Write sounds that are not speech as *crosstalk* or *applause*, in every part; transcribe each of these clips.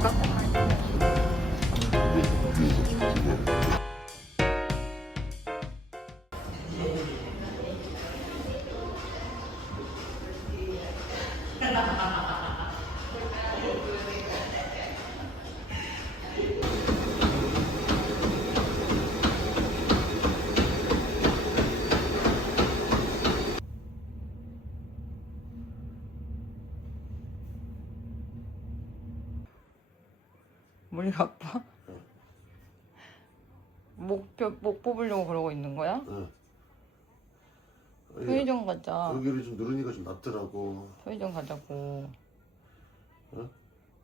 줄 까? 머리가 아파? 목, 뼈- 목 뽑으려고 그러고 있는 거야? 응. 편의점 가자. 여기를 좀 누르니까 좀 낫더라고. 편의점 가자고. 응?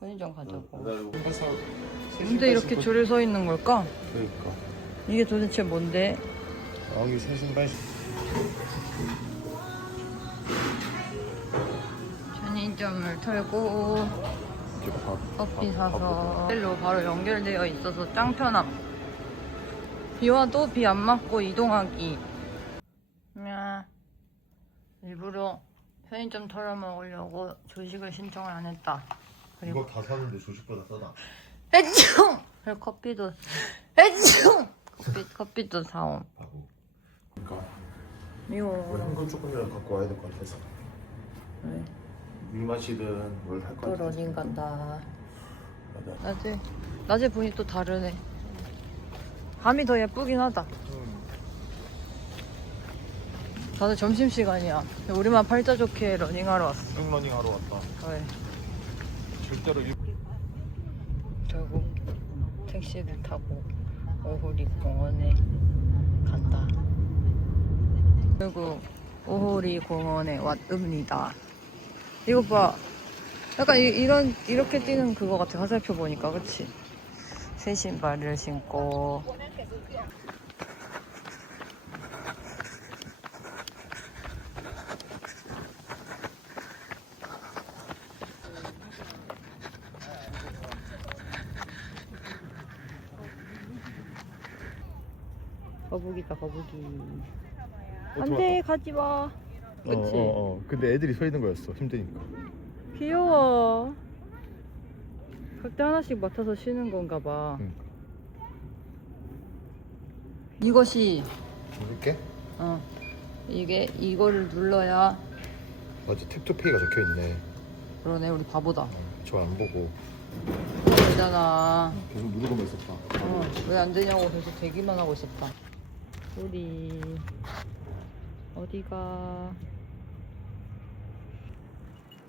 편의점 응. 가자고. 나 이거 가서 근데 이렇게 줄을 서 있는 걸까? 그러니까. 이게 도대체 뭔데? 여기 새 신발 신- 편의점을 털고 이렇게 밥, 커피 밥, 사서 셀로 바로 연결되어 있어서 짱 편함. 비 와도 비 안 맞고 이동하기. 야, 일부러 편의점 털어 먹으려고 조식을 신청을 안 했다. 그리고 이거 다 사는데 조식보다 싸다. 해충! 그리고 커피도 해충! 커피, 커피도 사옴. 바보. 그러니까 이거 뭐 현금 조금이라도 갖고 와야 될 것 같아서. 왜? 물 마시든 뭘 할또것 같아. 러닝 간다. 맞아. 낮에 낮에 보니 또 다르네. 밤이 더 예쁘긴 하다. 다들 점심 시간이야. 우리만 팔자 좋게 러닝하러 왔어. 러닝 하러 왔다. 왜? 절대로 일... 결국 택시를 타고 오호리 공원에 간다. 그리고 오호리 공원에 왔습니다. 이거 봐. 약간 이, 이런 이렇게 뛰는 그거 같아. 화살표 보니까 그치? 새 신발을 신고 거북이다 거북이. 안돼 가지 마. 그치? 어, 어, 어. 근데 애들이 서 있는 거였어. 힘드니까. 귀여워. 각자 하나씩 맡아서 쉬는 건가 봐. 응. 이것이 누를게. 어 이게 이거를 눌러야 맞아. 탭투페이가 적혀 있네. 그러네 우리 바보다. 저 안 보고 되잖아. 계속 누르고만 있었다. 어왜 안 되냐고 계속 대기만 하고 있었다. 우리 어디가?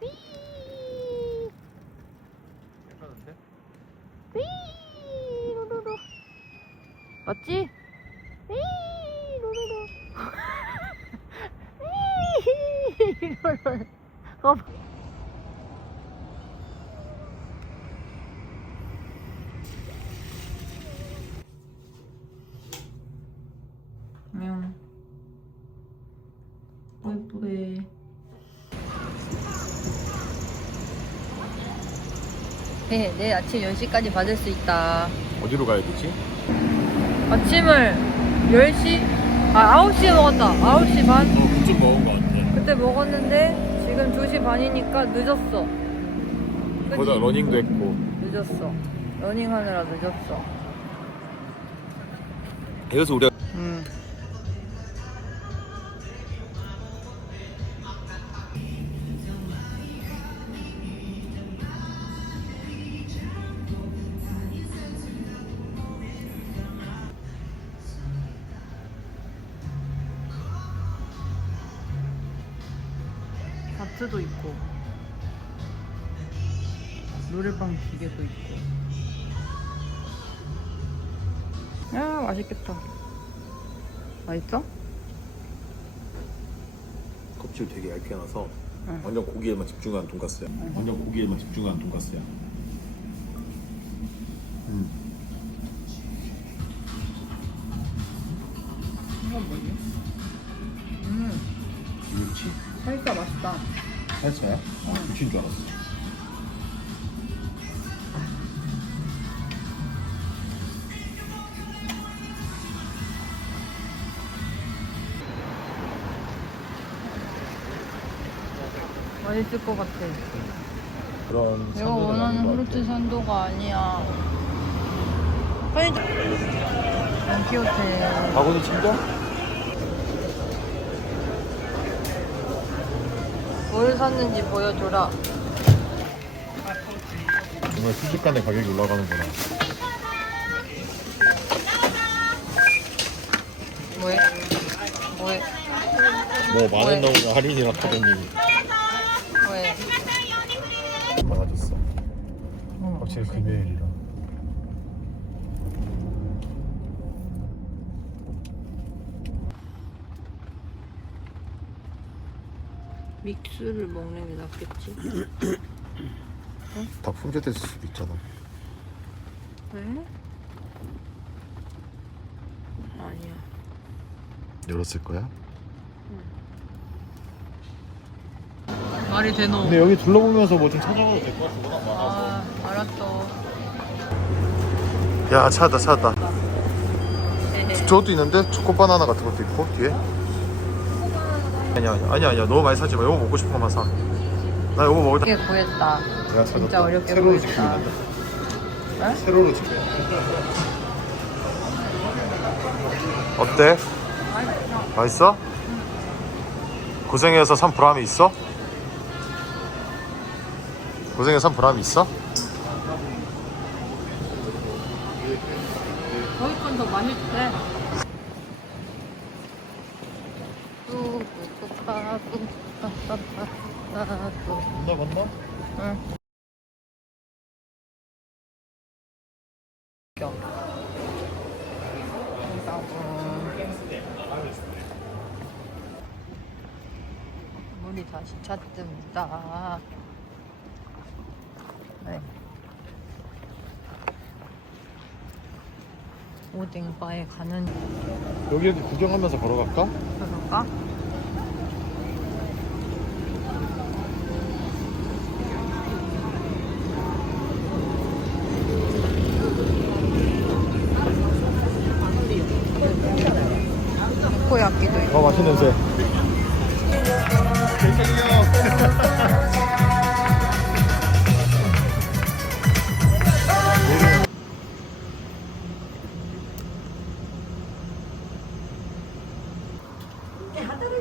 삐. 괜찮은데? 삐 루루루 맞지? 삐 루루루 *laughs* 삐 *laughs* 루루루 어. 네, 내일 아침 10시까지 받을 수 있다. 어디로 가야 되지? 아침을 10시? 아, 9시에 먹었다. 9시 반? 어, 그쯤 먹은 것 같아. 그때 먹었는데 지금 2시 반이니까 늦었어. 그치? 거기다 러닝도 했고. 늦었어. 러닝하느라 늦었어. 여기서 우리가 음. 마트도 있고 노래방 기계도 있고 야 맛있겠다 맛있어? 껍질 되게 얇게 나서 응. 완전 고기에만 집중한 돈가스야. 완전 고기에만 집중한 돈가스야. 맛있을 것 같아 그런 내가 원하는 후르츠 산도가 아니야. 편의점. don키호테. 바구니 챙겨? 뭘 샀는지 보여줘라. 정말 순식간에 가격이 올라가는구나 뭐해? 뭐해? 뭐 만 원 넘으면 할인이라 하더니 확실히 금요일이라 믹스를 먹는 게 낫겠지? 다 품절됐을 수도 있잖아 왜? 아니야. 열었을 거야? 말이 되노? 근데 여기 둘러보면서 뭐 좀 찾아봐도 될 것 같아 워낙 아, 알았어. 야 찾았다 찾았다. 저것도 있는데 초코 바나나 같은 것도 있고 뒤에 아니야 아니야 아니야 아니야 너무 많이 사지 마 이거 먹고 싶은 것만 사 나 이거 먹을 때 이게 구했다. 내가 진짜 어렵게 세로로 된다 에? 세로로 지켜 어때? 맛있어? 고생해서 산 보람이 있어? 고생해서 산 보람이 있어? 거기 건더 맛있대. 건너 건너? 응. 물이 다시 찼습니다. 네. 오뎅바에 가는 여기 여기 구경하면서 걸어갈까? 그럴까? 코야끼도 있고 어 맛있는 냄새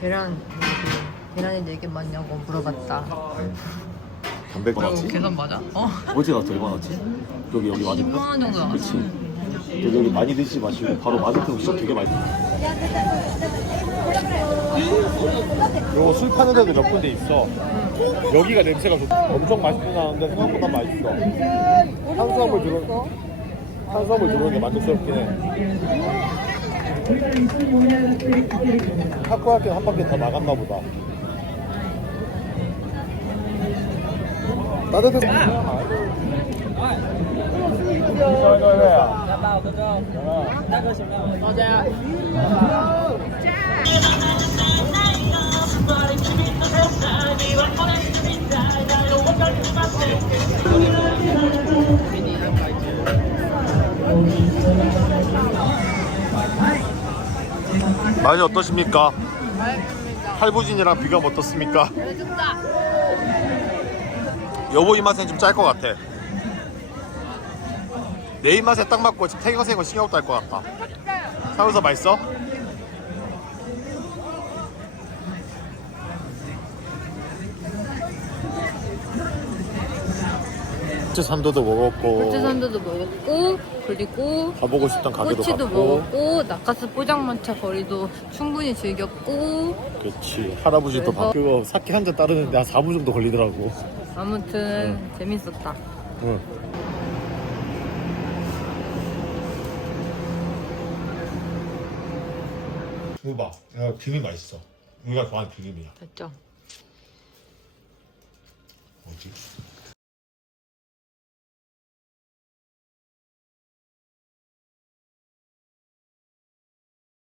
계란 계란이 4개 맞냐고 물어봤다 단백질 이거 계산 맞아? 어? 어제 나왔어 얼마 나왔지? 여기 여기 맞은편? 10만 원 정도 나왔어 그치 여기, 여기 많이 드시지 마시고 바로 맞은편 진짜 되게 많이 요거 술 파는 데도 몇 군데 있어 여기가 냄새가 좋 엄청 맛있진 않은데 생각보다 맛있어 탄수화물 들어 탄수화물 들어오는 게 만족스럽긴 해 타코야끼 한 바퀴 더 나갔나 보다. 따뜻해 맛이 어떠십니까? 할부진이랑 비교하면 어떻습니까? 여보 입맛엔 좀 짤 것 같아. 내 입맛에 딱 맞고 지금 태거생거 신경도 할것 같다. 사면서 맛있어? 고추 산도도 먹었고 고추산도도 먹었고 그리고 가보고 싶던 가게도 꼬치도 갔고 먹었고 낙가스 포장마차 거리도 충분히 즐겼고 그렇지 할아버지도 그래서- 밥 그거 사케 한잔 따르는데 한 4분 정도 걸리더라고 아무튼 재밌었다 응. 이거 봐. 야, 비빔 맛있어. 우리가 좋아하는 비빔이야. 됐죠? 뭐지?